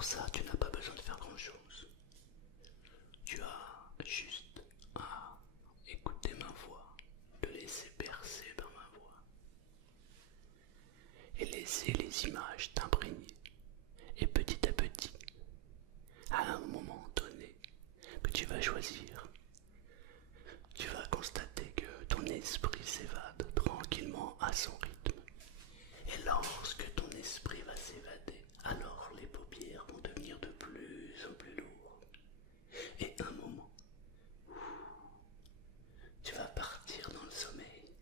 pour ça, tu n'as pas besoin de faire grand-chose. Tu as juste à écouter ma voix, te laisser bercer par ma voix et laisser les images t'imprégner. Et petit à petit, à un moment donné que tu vas choisir, tu vas constater que ton esprit s'évade tranquillement à son rythme. Et lorsque ton esprit va s'évader, alors les paupières vont devenir de plus en plus lourdes. Et un moment, tu vas partir dans le sommeil.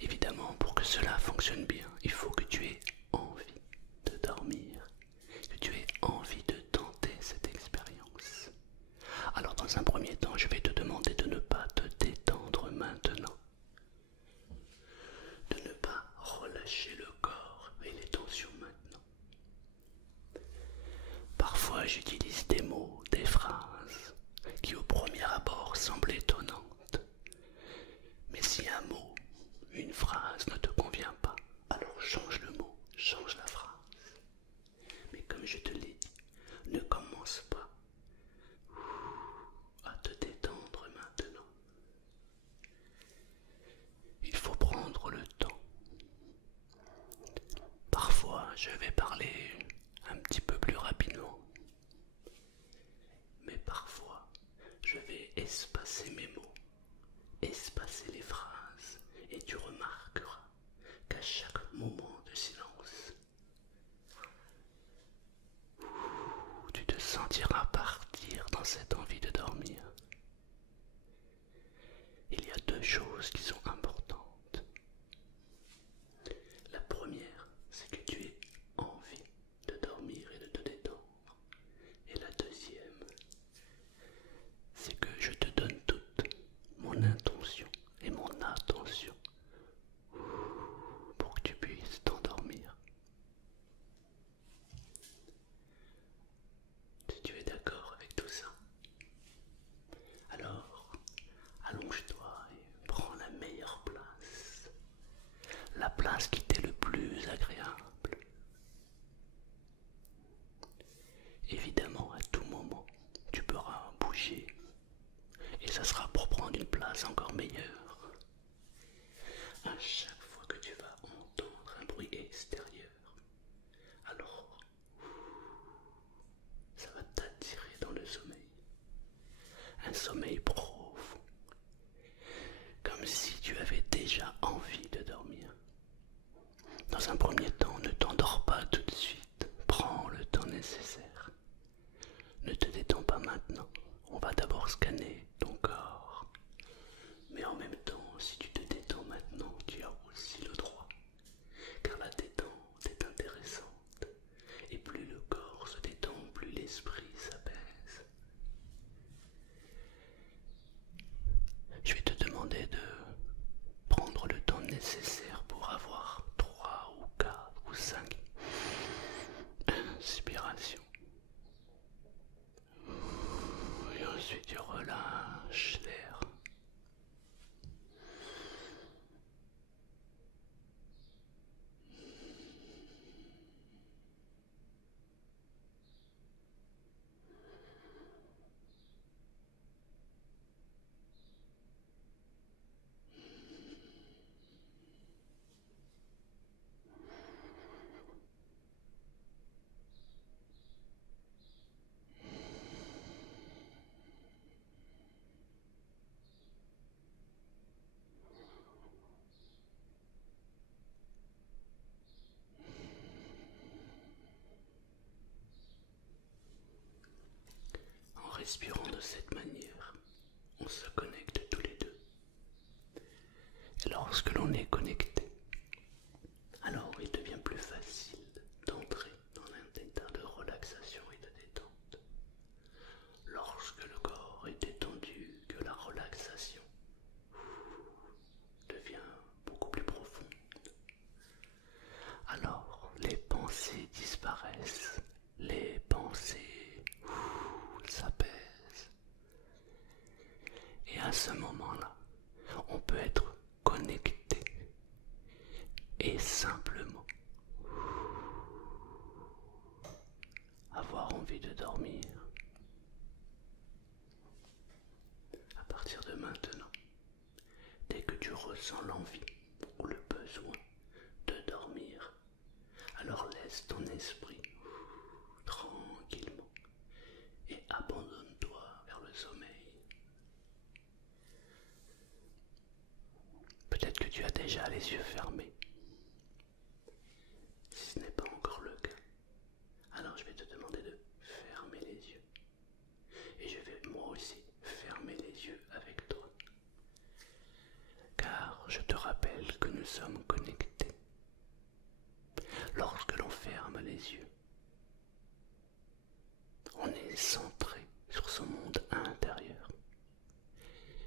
Évidemment, pour que cela fonctionne bien, il faut que tu aies envie de dormir, que tu aies envie de tenter cette expérience. Alors dans un premier temps, je vais te demander de ne pas te détendre maintenant, de ne pas relâcher le corps et les tensions maintenant. Parfois j'utilise des mots, des phrases qui au premier abord semblent étonnantes. Mais si un mot, une phrase ne te convient pas, alors change le mot, change la phrase. Mais comme je te l'ai dit, ne commence pas à te détendre maintenant. Il faut prendre le temps. Parfois, je vais parler un petit peu plus rapidement. Mais parfois, je vais espacer mes mots, espacer les phrases, et tu remarqueras qu'à chaque moment de silence, tu te sentiras partir dans cette envie de dormir. Il y a deux choses qui sont importantes. La première, c'est que tu aies envie de dormir et de te détendre. Et la deuxième, c'est que je te donne toute mon intention et mon attention pour que tu puisses t'endormir. Si tu es d'accord avec tout ça, alors allonge-toi et prends la meilleure place, la place qui t'est le plus agréable. Évidemment, à tout moment, tu pourras bouger et ça sera pour prendre une place encore meilleure. À chaque fois que tu vas entendre un bruit extérieur, alors ça va t'attirer dans le sommeil. Un sommeil profond, comme si tu avais déjà envie de dormir. Dans un premier temps, ne t'endors pas tout de suite, prends le temps nécessaire. Ne te détends pas maintenant, on va d'abord scanner ton corps. Mais en même temps, si tu te détends maintenant, tu as aussi le droit. Car la détente est intéressante. Et plus le corps se détend, plus l'esprit s'apaise. Je vais te demander de prendre le temps nécessaire pour avoir 3 ou 4 ou 5 inspirations. Et ensuite tu relâches l'air. En respirant de cette manière, on se connecte tous les deux. Et lorsque l'on est connecté, alors il devient plus facile d'entrer dans un état de relaxation et de détente. Lorsque le corps est détendu, que la relaxation devient beaucoup plus profonde, alors les pensées disparaissent, les pensées s'apaisent. Et à ce moment-là, on peut être connecté et simplement envie de dormir. À partir de maintenant, dès que tu ressens l'envie ou le besoin de dormir, alors laisse ton esprit tranquillement et abandonne-toi vers le sommeil. Peut-être que tu as déjà les yeux fermés. Si ce n'est pas encore le cas, alors je vais te demander de fermer les yeux. Et je vais moi aussi fermer les yeux avec toi. Car je te rappelle que nous sommes connectés. Lorsque l'on ferme les yeux, on est centré sur son monde intérieur.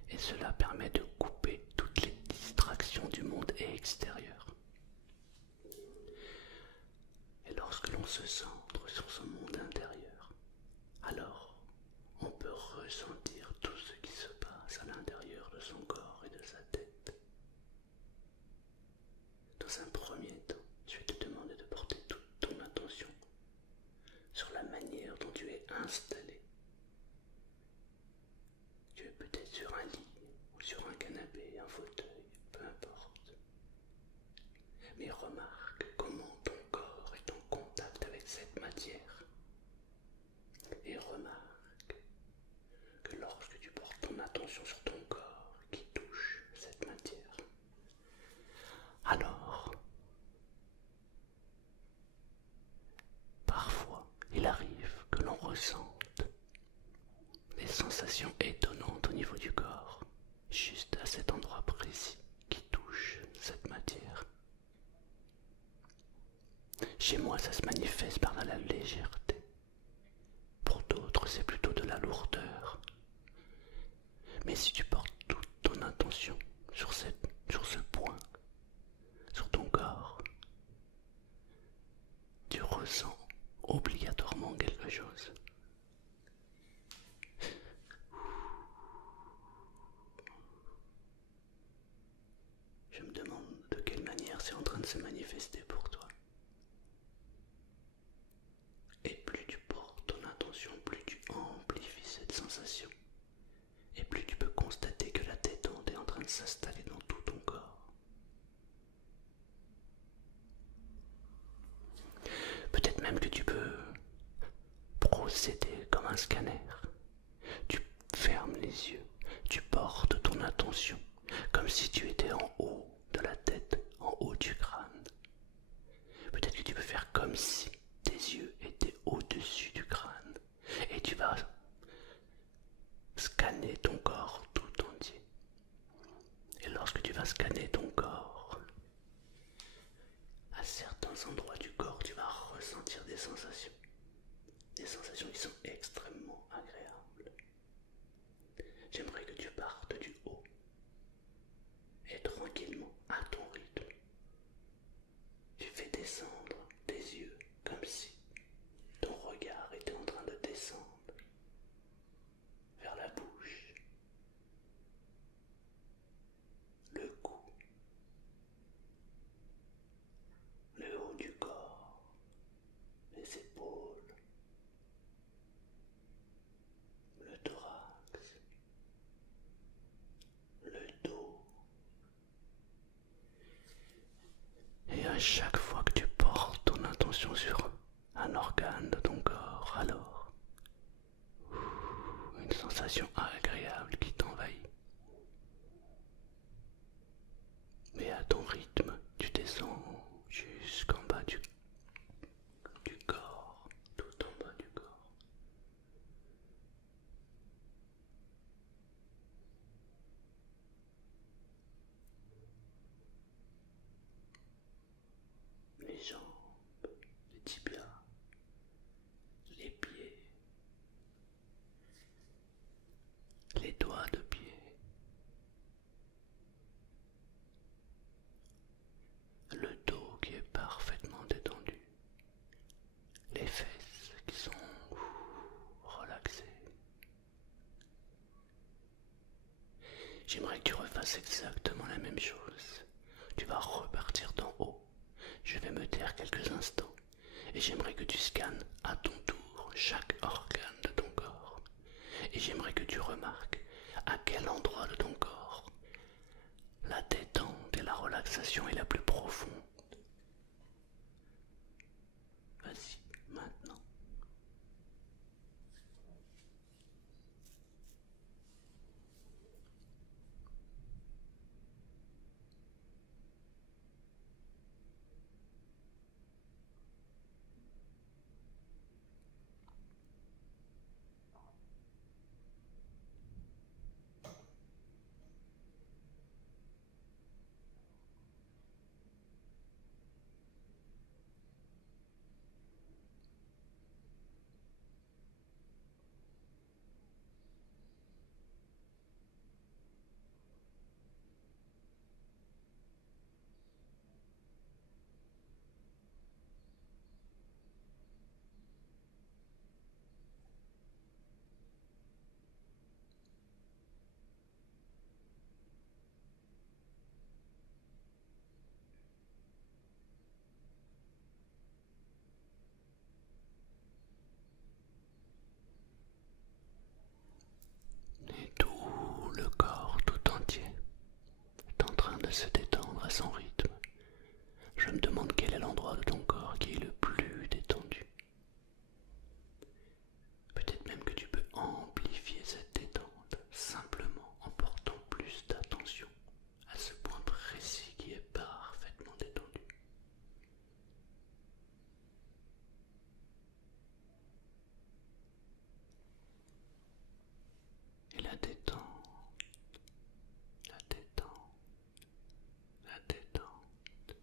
Et cela permet de couper toutes les distractions du monde extérieur. Et lorsque l'on se centre sur son monde intérieur, alors on peut ressentir tout ce qui se passe à l'intérieur de son corps et de sa tête. Dans un premier temps, je vais te demander de porter toute ton attention sur la manière dont tu es installé. Tu es peut-être sur un lit, ou sur un canapé, un fauteuil, peu importe. Mais remarque comment ton corps est en contact avec cette matière. Et remarque que lorsque tu portes ton attention sur ton corps qui touche cette matière, alors, parfois, il arrive que l'on ressente des sensations étonnantes au niveau du corps, juste à cet endroit précis qui touche cette matière. Chez moi, ça se manifeste par la légèreté. Pour d'autres, c'est plutôt de la lourdeur. Mais si tu portes toute ton attention sur ce point, sur ton corps, tu ressens obligatoirement quelque chose. Je me demande de quelle manière c'est en train de se manifester pour toi. Et plus tu portes ton attention, plus tu amplifies cette sensation. Et plus tu peux constater que la détente est en train de s'installer dans tout ton corps. Peut-être même que tu peux procéder comme un scanner. Tu fermes les yeux, tu portes ton attention comme si tu étais en haut de la tête, en haut du crâne. Peut-être que tu peux faire comme si tes yeux étaient au-dessus du crâne et tu vas scanner ton corps tout entier. Et lorsque tu vas scanner ton corps, à certains endroits du corps, tu vas ressentir des sensations qui sont extrêmement agréables. J'aimerais que tu partes du haut et tranquillement, à ton rythme, tu fais descendre tes yeux comme si ton regard était en train de descendre vers la bouche, le cou, le haut du corps, les épaules, le thorax, le dos. Et à chaque fois que tu portes ton attention sur un organe de ton corps, alors une sensation agréable qui t'envahit. Mais à ton rythme, tu descends jusqu'en bas du corps, tout en bas du corps. Les jambes, les tibias, les pieds, les doigts de pied, le dos qui est parfaitement détendu, les fesses qui sont relaxées. J'aimerais que tu refasses exactement la même chose. Tu vas repartir d'en haut. Je vais me taire quelques instants et j'aimerais que tu scannes à ton tour chaque organe de ton corps. Et j'aimerais que tu remarques à quel endroit de ton corps la détente et la relaxation est la plus profonde. Vas-y, maintenant. Et tout le corps tout entier est en train de se détendre à son rythme. Je me demande quel est l'endroit de ton corps qui est le plus détendu. Peut-être même que tu peux amplifier cette détente simplement en portant plus d'attention à ce point précis qui est parfaitement détendu. Et la détente, la détente, la détente.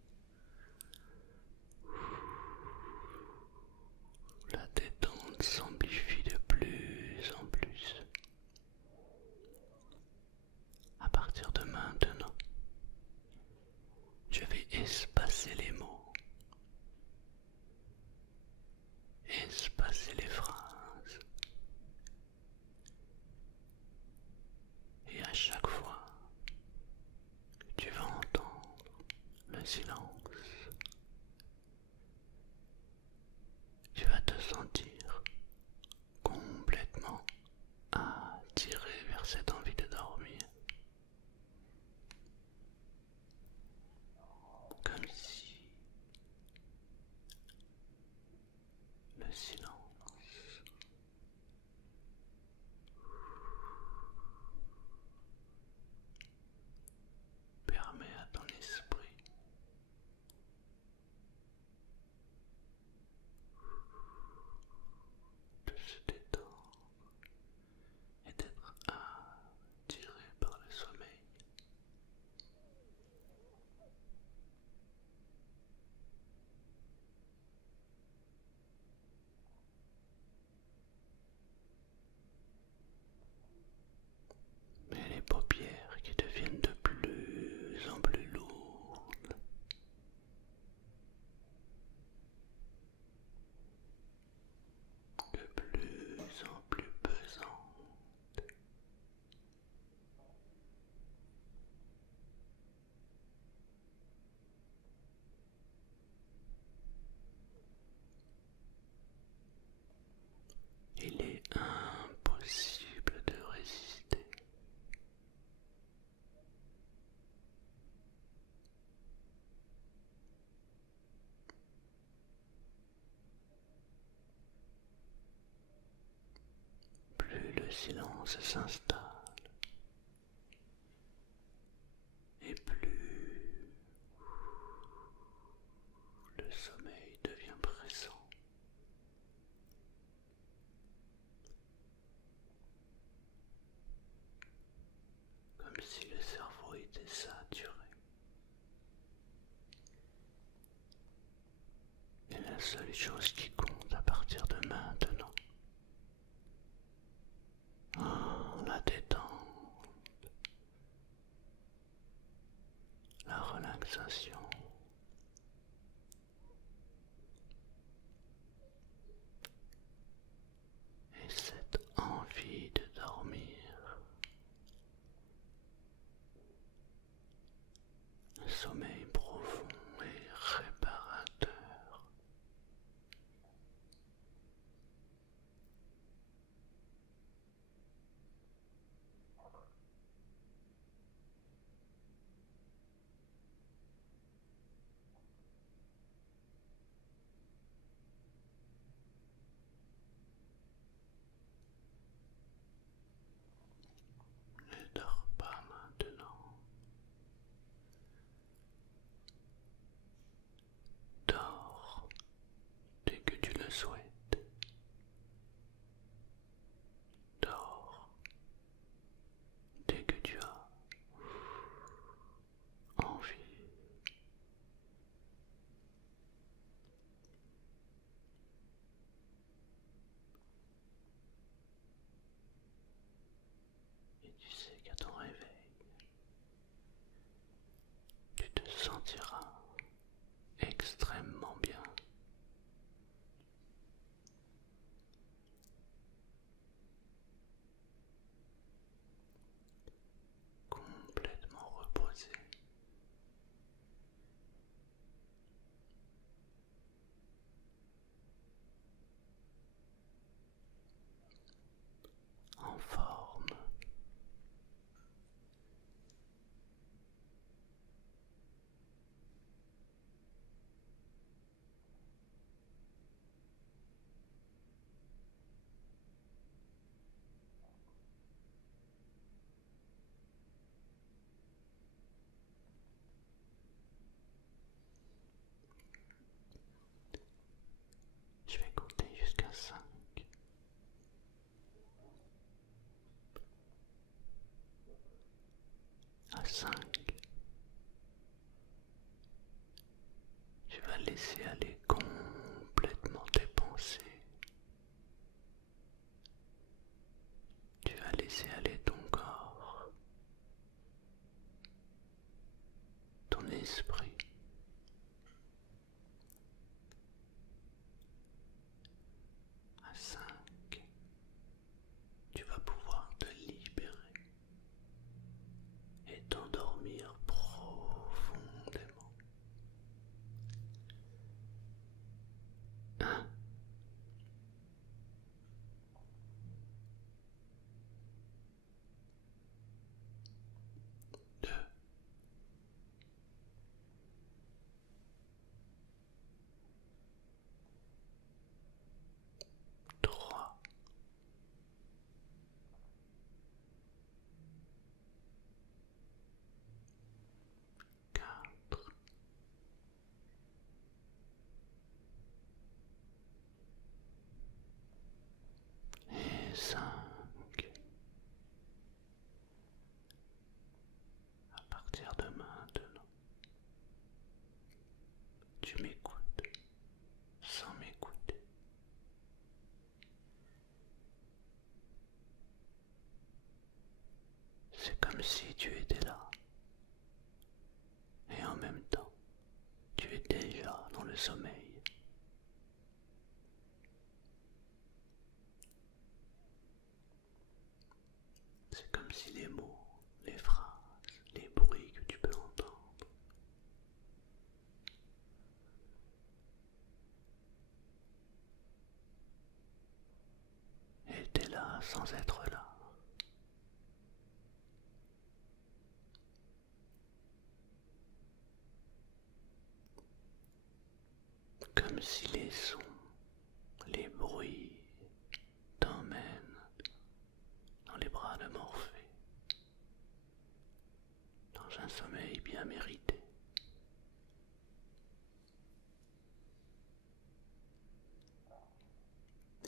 La détente s'amplifie de plus en plus. À partir de maintenant, je vais espacer les mots, espacer les phrases. Et à chaque fois que tu vas entendre le silence, tu vas te sentir complètement attiré vers cette envie de dormir. Comme si le silence permet à ton esprit de se détendre et d'être attiré par le sommeil. Mais les paupières qui deviennent de plus en plus lourdes, de plus en plus pesantes, il est impossible de résister. Plus le silence s'installe, et plus le sommeil devient pressant. Comme si le cerveau était saturé. Et la seule chose qui compte à partir de maintenant, la détente, la relaxation, et cette envie de dormir. Un sommeil profond et réparateur. sentiras extrêmement bien. Complètement reposé. En forme. Je vais compter jusqu'à 5. À 5, tu vas laisser aller complètement tes pensées. Tu vas laisser aller ton corps, ton esprit. À 5, tu vas pouvoir te libérer et t'endormir profondément. 1, 2, 3, 4 et 5. À partir de maintenant, tu m'écoutes sans m'écouter. C'est comme si tu étais là. Et en même temps, tu es déjà dans le sommeil. C'est comme si les mots, les phrases, les bruits que tu peux entendre étaient là sans être là. Comme si les sons, les bruits t'emmènent dans les bras de Morphée, dans un sommeil bien mérité.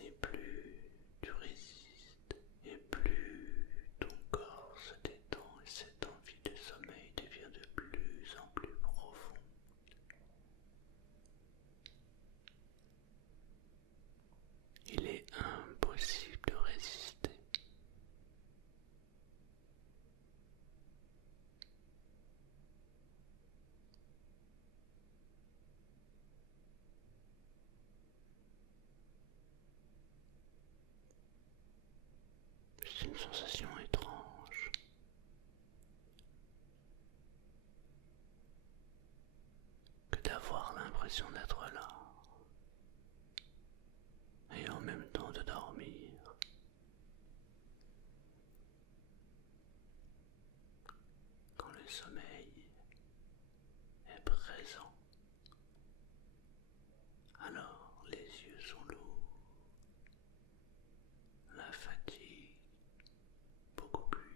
Et plus tu résistes, et plus ton corps se détend et cette envie de sommeil devient de plus en plus profonde. Il est impossible de résister. C'est une sensation étrange. Que d'avoir l'impression d'être là et en même temps de dormir. Quand le sommeil est présent, alors les yeux sont lourds, la fatigue beaucoup plus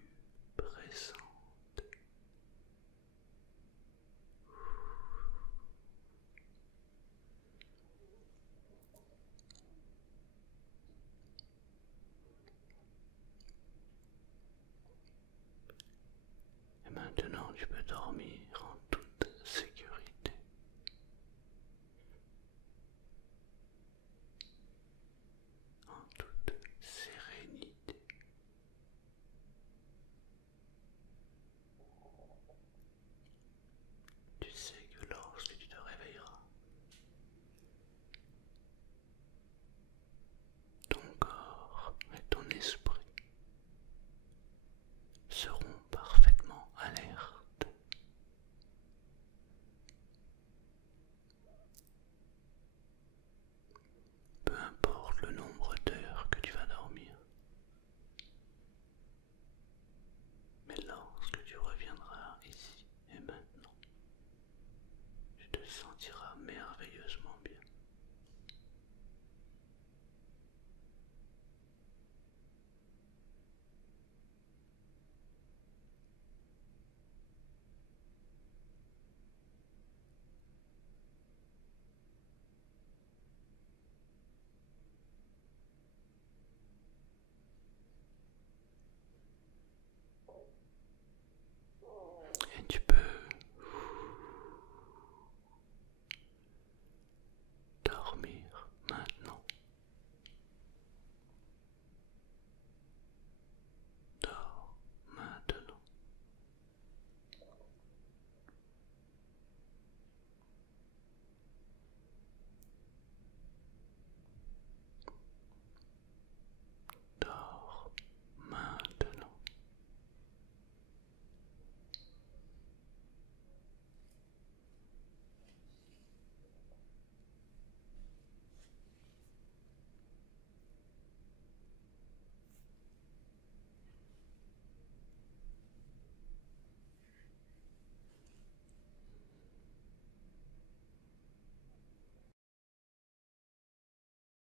pressante. Et maintenant tu peux dormir